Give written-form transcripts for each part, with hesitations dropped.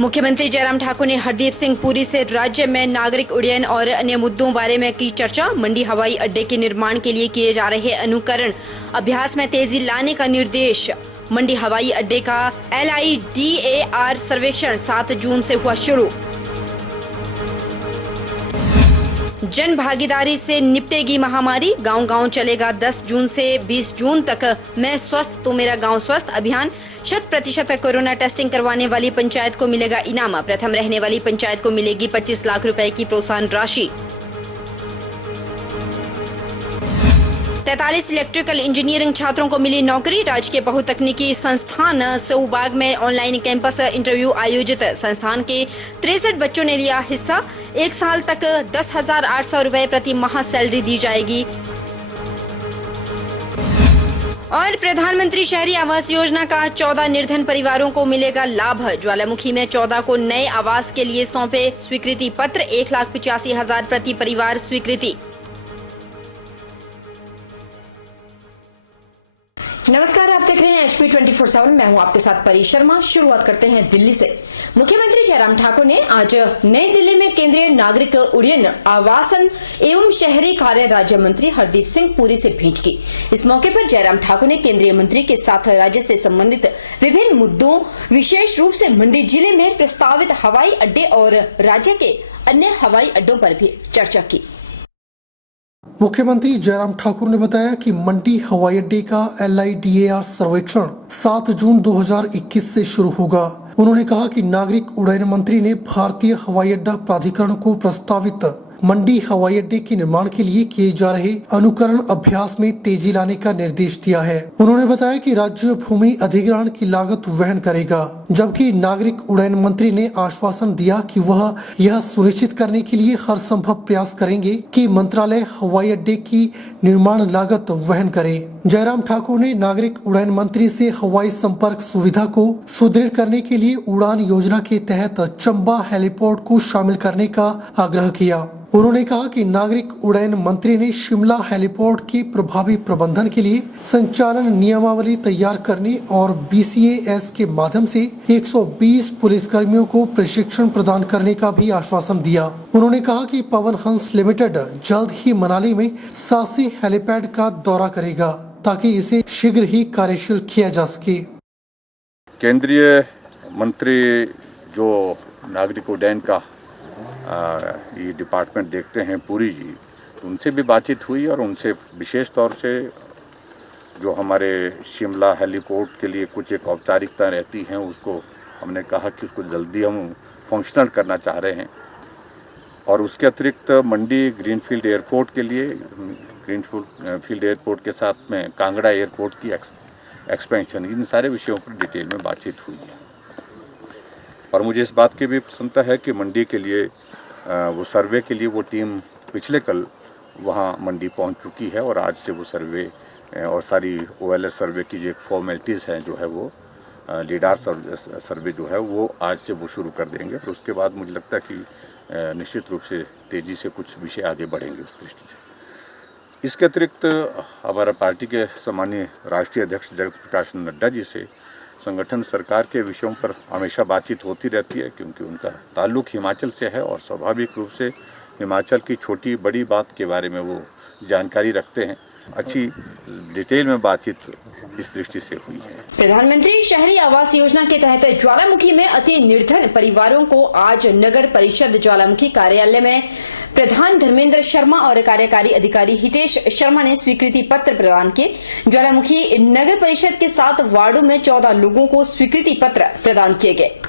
मुख्यमंत्री जयराम ठाकुर ने हरदीप सिंह पुरी से राज्य में नागरिक उड्डयन और अन्य मुद्दों बारे में की चर्चा। मंडी हवाई अड्डे के निर्माण के लिए किए जा रहे अनुकरण अभ्यास में तेजी लाने का निर्देश। मंडी हवाई अड्डे का LIDAR सर्वेक्षण 7 जून से हुआ शुरू। जन भागीदारी से निपटेगी महामारी, गांव-गांव चलेगा 10 जून से 20 जून तक मैं स्वस्थ तो मेरा गांव स्वस्थ अभियान। 100% कोरोना टेस्टिंग करवाने वाली पंचायत को मिलेगा इनाम। प्रथम रहने वाली पंचायत को मिलेगी 25 लाख रुपए की प्रोत्साहन राशि। 43 इलेक्ट्रिकल इंजीनियरिंग छात्रों को मिली नौकरी। राजकीय बहुतकनीकी संस्थान सऊबाग में ऑनलाइन कैंपस इंटरव्यू आयोजित। संस्थान के 63 बच्चों ने लिया हिस्सा। 1 साल तक 10,800 रुपए प्रति माह सैलरी दी जाएगी। और प्रधानमंत्री शहरी आवास योजना का 14 निर्धन परिवारों को मिलेगा लाभ। ज्वालामुखी में 14 को नए आवास के लिए सौंपे स्वीकृति पत्र। 1,85,000 प्रति परिवार स्वीकृति। नमस्कार, आप देख रहे हैं HP 24/7। मैं हूं आपके साथ परी शर्मा। शुरुआत करते हैं दिल्ली से। मुख्यमंत्री जयराम ठाकुर ने आज नई दिल्ली में केंद्रीय नागरिक उड्डयन, आवासन एवं शहरी कार्य राज्य मंत्री हरदीप सिंह पुरी से भेंट की। इस मौके पर जयराम ठाकुर ने केंद्रीय मंत्री के साथ राज्य से संबंधित विभिन्न मुद्दों, विशेष रूप से मंडी जिले में प्रस्तावित हवाई अड्डे और राज्य के अन्य हवाई अड्डों पर भी चर्चा की। मुख्यमंत्री जयराम ठाकुर ने बताया कि मंडी हवाई अड्डे का LIDAR सर्वेक्षण 7 जून 2021 से शुरू होगा। उन्होंने कहा कि नागरिक उड्डयन मंत्री ने भारतीय हवाई अड्डा प्राधिकरण को प्रस्तावित मंडी हवाई अड्डे के निर्माण के लिए किए जा रहे अनुकरण अभ्यास में तेजी लाने का निर्देश दिया है। उन्होंने बताया कि राज्य भूमि अधिग्रहण की लागत वहन करेगा, जबकि नागरिक उड्डयन मंत्री ने आश्वासन दिया कि वह यह सुनिश्चित करने के लिए हर संभव प्रयास करेंगे कि मंत्रालय हवाई अड्डे की निर्माण लागत वहन करे। जयराम ठाकुर ने नागरिक उड्डयन मंत्री से हवाई संपर्क सुविधा को सुदृढ़ करने के लिए उड़ान योजना के तहत चंबा हेलीपोर्ट को शामिल करने का आग्रह किया। उन्होंने कहा कि नागरिक उड्डयन मंत्री ने शिमला हेलीपोर्ट के प्रभावी प्रबंधन के लिए संचालन नियमावली तैयार करने और BCAS के माध्यम से 120 पुलिसकर्मियों को प्रशिक्षण प्रदान करने का भी आश्वासन दिया। उन्होंने कहा कि पवन हंस लिमिटेड जल्द ही मनाली में सासी हेलीपैड का दौरा करेगा ताकि इसे शीघ्र ही कार्यशील किया जा सके। केंद्रीय मंत्री जो नागरिक उड्डयन का ये डिपार्टमेंट देखते हैं पुरी जी, उनसे भी बातचीत हुई और उनसे विशेष तौर से जो हमारे शिमला हेलीपोर्ट के लिए कुछ एक औपचारिकता रहती हैं उसको हमने कहा कि उसको जल्दी हम फंक्शनल करना चाह रहे हैं। और उसके अतिरिक्त मंडी ग्रीनफील्ड एयरपोर्ट के लिए ग्रीनफील्ड एयरपोर्ट के साथ में कांगड़ा एयरपोर्ट की एक्सपेंशन, इन सारे विषयों पर डिटेल में बातचीत हुई है। और मुझे इस बात की भी प्रसन्नता है कि मंडी के लिए वो सर्वे के लिए वो टीम पिछले कल वहाँ मंडी पहुँच चुकी है और आज से वो सर्वे और सारी OLS सर्वे की जो एक फॉर्मेलिटीज़ हैं जो है वो LIDAR सर्वे जो है वो आज से वो शुरू कर देंगे। और उसके बाद मुझे लगता है कि निश्चित रूप से तेज़ी से कुछ विषय आगे बढ़ेंगे उस दृष्टि से। इसके अतिरिक्त हमारा पार्टी के सम्मानीय राष्ट्रीय अध्यक्ष जगत प्रकाश नड्डा जी से संगठन सरकार के विषयों पर हमेशा बातचीत होती रहती है, क्योंकि उनका ताल्लुक हिमाचल से है और स्वाभाविक रूप से हिमाचल की छोटी बड़ी बात के बारे में वो जानकारी रखते हैं। अच्छी डिटेल में बातचीत इस दृष्टि से हुई है। प्रधानमंत्री शहरी आवास योजना के तहत ज्वालामुखी में अति निर्धन परिवारों को आज नगर परिषद ज्वालामुखी कार्यालय में प्रधान धर्मेंद्र शर्मा और कार्यकारी अधिकारी हितेश शर्मा ने स्वीकृति पत्र प्रदान किए। ज्वालामुखी नगर परिषद के 7 वार्डों में 14 लोगों को स्वीकृति पत्र प्रदान किए गए।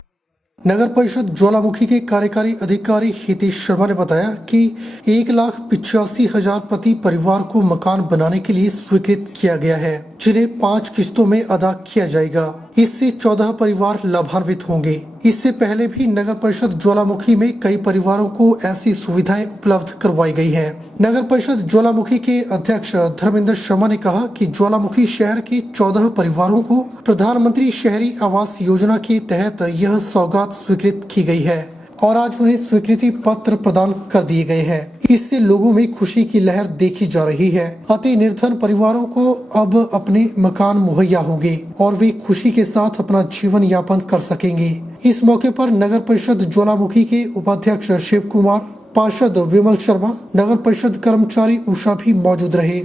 नगर परिषद ज्वालामुखी के कार्यकारी अधिकारी हितेश शर्मा ने बताया कि 1,85,000 प्रति परिवार को मकान बनाने के लिए स्वीकृत किया गया है, जिन्हें 5 किस्तों में अदा किया जाएगा। इससे 14 परिवार लाभान्वित होंगे। इससे पहले भी नगर परिषद ज्वालामुखी में कई परिवारों को ऐसी सुविधाएं उपलब्ध करवाई गई है। नगर परिषद ज्वालामुखी के अध्यक्ष धर्मेंद्र शर्मा ने कहा कि ज्वालामुखी शहर के 14 परिवारों को प्रधानमंत्री शहरी आवास योजना के तहत यह सौगात स्वीकृत की गई है और आज उन्हें स्वीकृति पत्र प्रदान कर दिए गए हैं। इससे लोगों में खुशी की लहर देखी जा रही है। अति निर्धन परिवारों को अब अपने मकान मुहैया होंगे और वे खुशी के साथ अपना जीवन यापन कर सकेंगे। इस मौके पर नगर परिषद ज्वालामुखी के उपाध्यक्ष शिव कुमार, पार्षद विमल शर्मा, नगर परिषद कर्मचारी उषा भी मौजूद रहे।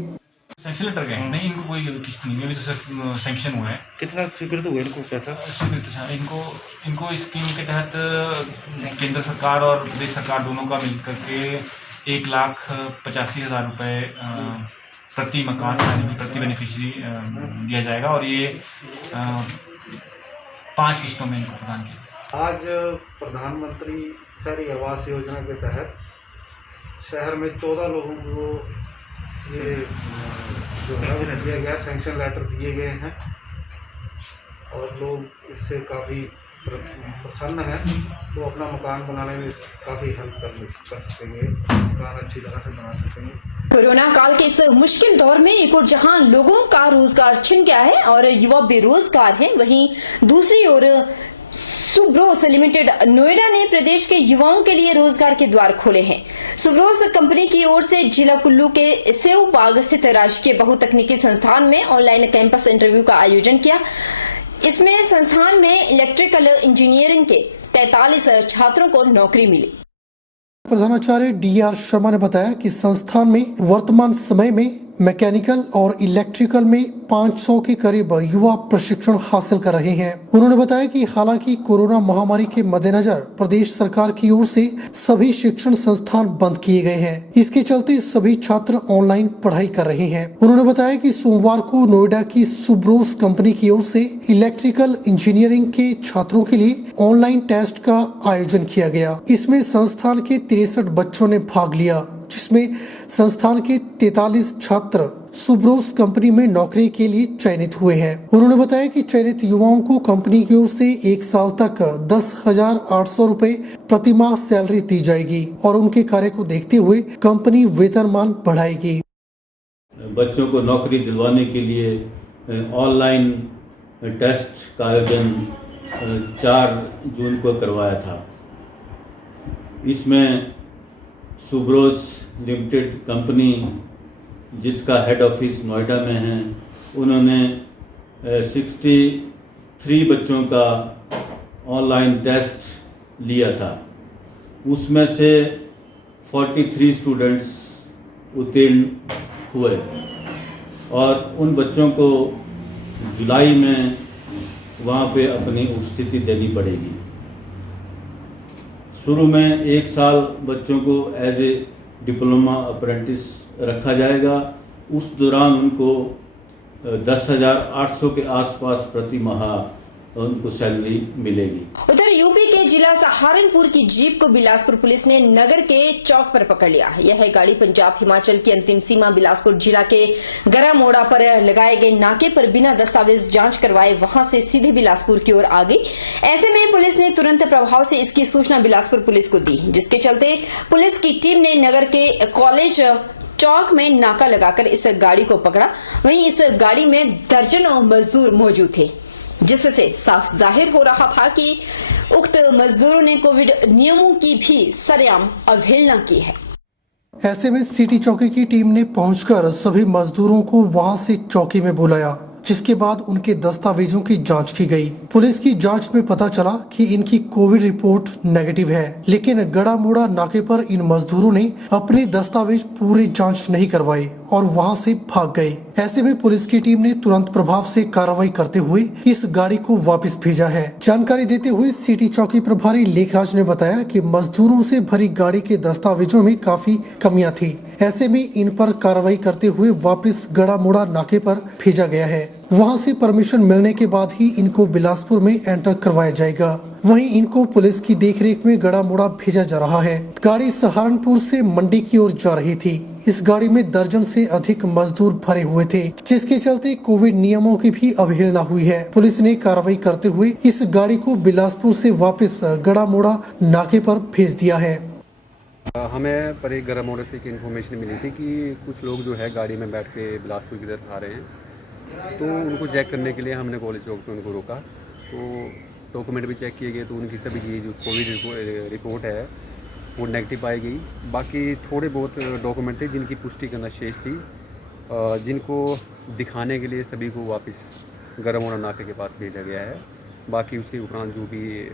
सैंक्शन लेटर गए नहीं, इनको कोई किस्त नहीं है, अभी तो सिर्फ सैंक्शन हुआ है। कितना स्वीकृत हुआ इनको पैसा? स्वीकृत है इनको स्कीम के तहत केंद्र सरकार और प्रदेश सरकार दोनों का मिलकर के 1,85,000 रुपये प्रति मकान यानी कि प्रति बेनिफिशियरी दिया जाएगा और ये 5 किस्तों में इनको प्रदान किया। आज प्रधानमंत्री शहरी आवास योजना के तहत शहर में 14 लोगों को ये जो है वो दिया गया, सैंक्शन लेटर दिए गए हैं और लोग इससे काफ़ी प्रसन्न हैं। तो अपना मकान बनाने में काफ़ी हेल्प कर सकेंगे, मकान अच्छी तरह से बना सकेंगे। कोरोना काल के इस मुश्किल दौर में एक और जहां लोगों का रोजगार छिन गया है और युवा बेरोजगार हैं, वहीं दूसरी ओर सुब्रोस लिमिटेड नोएडा ने प्रदेश के युवाओं के लिए रोजगार के द्वार खोले हैं। सुब्रोस कंपनी की ओर से जिला कुल्लू के सेव बाग स्थित राजकीय बहुतकनीकी संस्थान में ऑनलाइन कैंपस इंटरव्यू का आयोजन किया। इसमें संस्थान में इलेक्ट्रिकल इंजीनियरिंग के 43 छात्रों को नौकरी मिली। प्रधानाचार्य DR शर्मा ने बताया कि संस्थान में वर्तमान समय में मैकेनिकल और इलेक्ट्रिकल में 500 के करीब युवा प्रशिक्षण हासिल कर रहे हैं। उन्होंने बताया कि हालांकि कोरोना महामारी के मद्देनजर प्रदेश सरकार की ओर से सभी शिक्षण संस्थान बंद किए गए हैं, इसके चलते सभी छात्र ऑनलाइन पढ़ाई कर रहे हैं। उन्होंने बताया कि सोमवार को नोएडा की सुब्रोस कंपनी की ओर से इलेक्ट्रिकल इंजीनियरिंग के छात्रों के लिए ऑनलाइन टेस्ट का आयोजन किया गया। इसमें संस्थान के 63 बच्चों ने भाग लिया, जिसमें संस्थान के 43 छात्र सुब्रोस कंपनी में नौकरी के लिए चयनित हुए हैं। उन्होंने बताया कि चयनित युवाओं को कंपनी की ओर से 1 साल तक 10,800 रुपए प्रति माह सैलरी दी जाएगी और उनके कार्य को देखते हुए कंपनी वेतनमान बढ़ाएगी। बच्चों को नौकरी दिलवाने के लिए ऑनलाइन टेस्ट का आयोजन 4 जून को करवाया था। इसमें सुब्रोस लिमिटेड कंपनी, जिसका हेड ऑफिस नोएडा में है, उन्होंने 63 बच्चों का ऑनलाइन टेस्ट लिया था। उसमें से 43 स्टूडेंट्स उत्तीर्ण हुए और उन बच्चों को जुलाई में वहाँ पे अपनी उपस्थिति देनी पड़ेगी। शुरू में 1 साल बच्चों को एज ए डिप्लोमा अप्रेंटिस रखा जाएगा। उस दौरान उनको 10,800 के आसपास प्रति माह उनको सैलरी मिलेगी। उधर यूपी के जिला सहारनपुर की जीप को बिलासपुर पुलिस ने नगर के चौक पर पकड़ लिया। यह गाड़ी पंजाब हिमाचल की अंतिम सीमा बिलासपुर जिला के गरा मोड़ा पर लगाए गए नाके पर बिना दस्तावेज जांच करवाए वहां से सीधे बिलासपुर की ओर आ गई। ऐसे में पुलिस ने तुरंत प्रभाव से इसकी सूचना बिलासपुर पुलिस को दी, जिसके चलते पुलिस की टीम ने नगर के कॉलेज चौक में नाका लगाकर इस गाड़ी को पकड़ा। वहीं इस गाड़ी में दर्जनों मजदूर मौजूद थे, जिससे साफ जाहिर हो रहा था कि उक्त मजदूरों ने कोविड नियमों की भी सरेआम अवहेलना की है। ऐसे में सिटी चौकी की टीम ने पहुंचकर सभी मजदूरों को वहां से चौकी में बुलाया, जिसके बाद उनके दस्तावेजों की जांच की गई। पुलिस की जांच में पता चला कि इनकी कोविड रिपोर्ट नेगेटिव है, लेकिन गड़ा मोड़ा नाके पर इन मजदूरों ने अपने दस्तावेज पूरे जांच नहीं करवाए और वहां से भाग गए। ऐसे में पुलिस की टीम ने तुरंत प्रभाव से कार्रवाई करते हुए इस गाड़ी को वापस भेजा है। जानकारी देते हुए सिटी चौकी प्रभारी लेखराज ने बताया कि मजदूरों से भरी गाड़ी के दस्तावेजों में काफी कमियां थी। ऐसे में इन पर कार्रवाई करते हुए वापस गड़ा मोड़ा नाके पर भेजा गया है। वहां से परमिशन मिलने के बाद ही इनको बिलासपुर में एंटर करवाया जाएगा। वहीं इनको पुलिस की देखरेख में गड़ा मोड़ा भेजा जा रहा है। गाड़ी सहारनपुर से मंडी की ओर जा रही थी। इस गाड़ी में दर्जन से अधिक मजदूर भरे हुए थे, जिसके चलते कोविड नियमों की भी अवहेलना हुई है। पुलिस ने कार्रवाई करते हुए इस गाड़ी को बिलासपुर से वापस गड़ा मोड़ा नाके पर भेज दिया है। हमें पर एक गड़ा मोड़ा से एक इन्फॉर्मेशन मिली थी कि कुछ लोग जो है गाड़ी में बैठ के बिलासपुर की तरफ आ रहे हैं, तो उनको चेक करने के लिए हमने कॉलेज चौक पे उनको रोका। तो डॉक्यूमेंट भी चेक किए गए, तो उनकी सभी ये जो कोविड रिपोर्ट है वो नेगेटिव पाई गई। बाकी थोड़े बहुत डॉक्यूमेंट थे जिनकी पुष्टि करना शेष थी, जिनको दिखाने के लिए सभी को वापस गड़ा मोड़ा नाके के पास भेजा गया है। बाकी उसके उपरांत जो भी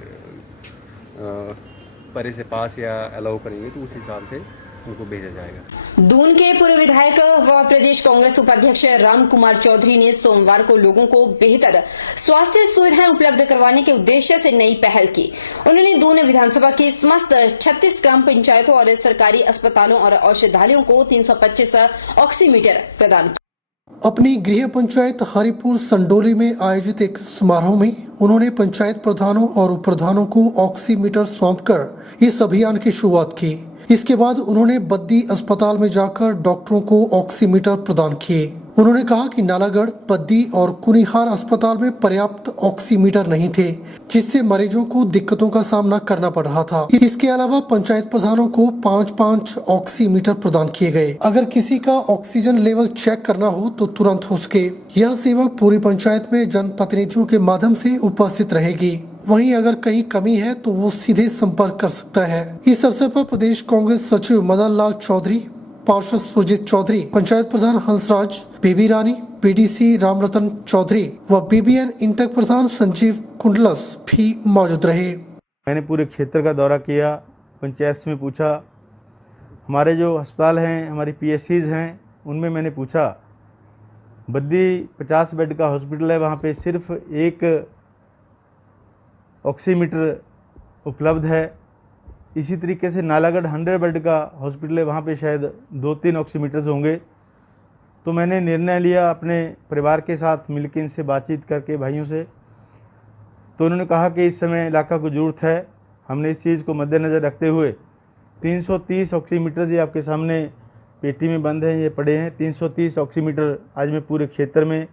परे से पास या अलाउ करेंगे तो उस हिसाब से उनको भेजा जाएगा। दून के पूर्व विधायक व प्रदेश कांग्रेस उपाध्यक्ष राम कुमार चौधरी ने सोमवार को लोगों को बेहतर स्वास्थ्य सुविधाएं उपलब्ध करवाने के उद्देश्य से नई पहल की। उन्होंने दून विधानसभा की समस्त 36 ग्राम पंचायतों और सरकारी अस्पतालों और औषधालयों को 325 ऑक्सीमीटर प्रदान किया। अपनी गृह पंचायत हरिपुर संडोली में आयोजित एक समारोह में उन्होंने पंचायत प्रधानों और उप प्रधानों को ऑक्सीमीटर सौंपकर इस अभियान की शुरुआत की। इसके बाद उन्होंने बद्दी अस्पताल में जाकर डॉक्टरों को ऑक्सीमीटर प्रदान किए। उन्होंने कहा कि नालागढ़, बद्दी और कुनिहार अस्पताल में पर्याप्त ऑक्सीमीटर नहीं थे, जिससे मरीजों को दिक्कतों का सामना करना पड़ रहा था। इसके अलावा पंचायत प्रधानों को 5-5 ऑक्सीमीटर प्रदान किए गए। अगर किसी का ऑक्सीजन लेवल चेक करना हो तो तुरंत हो सके। यह सेवा पूरी पंचायत में जनप्रतिनिधियों के माध्यम से उपस्थित रहेगी। वहीं अगर कहीं कमी है तो वो सीधे संपर्क कर सकता है। इस अवसर पर प्रदेश कांग्रेस सचिव मदन लाल चौधरी, पार्षद सुरजीत चौधरी, पंचायत प्रधान हंसराज, बेबी रानी, बीडीसी रामरतन चौधरी व बीबीएन इंटक प्रधान संजीव कुंडलस भी मौजूद रहे। मैंने पूरे क्षेत्र का दौरा किया, पंचायत में पूछा, हमारे जो अस्पताल हैं, हमारी पीएससीज हैं, उनमें मैंने पूछा। बद्दी 50 बेड का हॉस्पिटल है, वहाँ पे सिर्फ एक ऑक्सीमीटर उपलब्ध है। इसी तरीके से नालागढ़ 100 बेड का हॉस्पिटल है, वहाँ पे शायद 2-3 ऑक्सीमीटर्स होंगे। तो मैंने निर्णय लिया अपने परिवार के साथ मिलकर, इनसे बातचीत करके भाइयों से, तो उन्होंने कहा कि इस समय इलाका को ज़रूरत है। हमने इस चीज़ को मद्देनज़र रखते हुए 330 ऑक्सीमीटर, ये आपके सामने पेटी में बंद हैं, ये पड़े हैं। 330 ऑक्सीमीटर आज मैं पूरे क्षेत्र में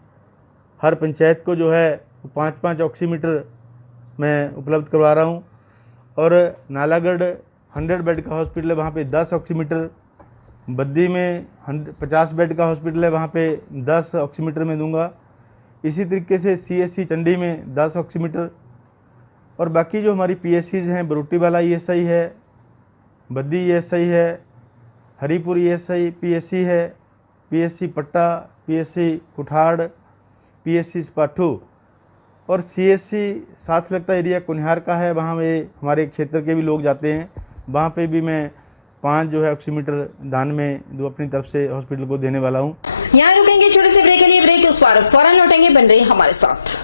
हर पंचायत को जो है 5-5 ऑक्सीमीटर मैं उपलब्ध करवा रहा हूँ। और नालागढ़ 100 बेड का हॉस्पिटल है, वहाँ पे 10 ऑक्सीमीटर, बद्दी में 50 बेड का हॉस्पिटल है, वहाँ पे 10 ऑक्सीमीटर मैं दूंगा। इसी तरीके से CSC चंडी में 10 ऑक्सीमीटर, और बाकी जो हमारी PSCs हैं, बरूटीवाला ESI है, बद्दी ESI है, हरिपुर ESI PSC है, PSC पट्टा, PSC कुठाड़, PSC स्पाठू और CSC साथ लगता एरिया कुनिहार का है। वहाँ में हमारे क्षेत्र के भी लोग जाते हैं, वहाँ पे भी मैं 5 जो है ऑक्सीमीटर दान में दो अपनी तरफ से हॉस्पिटल को देने वाला हूँ। यहाँ रुकेंगे छोटे से ब्रेक के लिए। ब्रेक के उस पार फौरन लौटेंगे, बन रही हमारे साथ।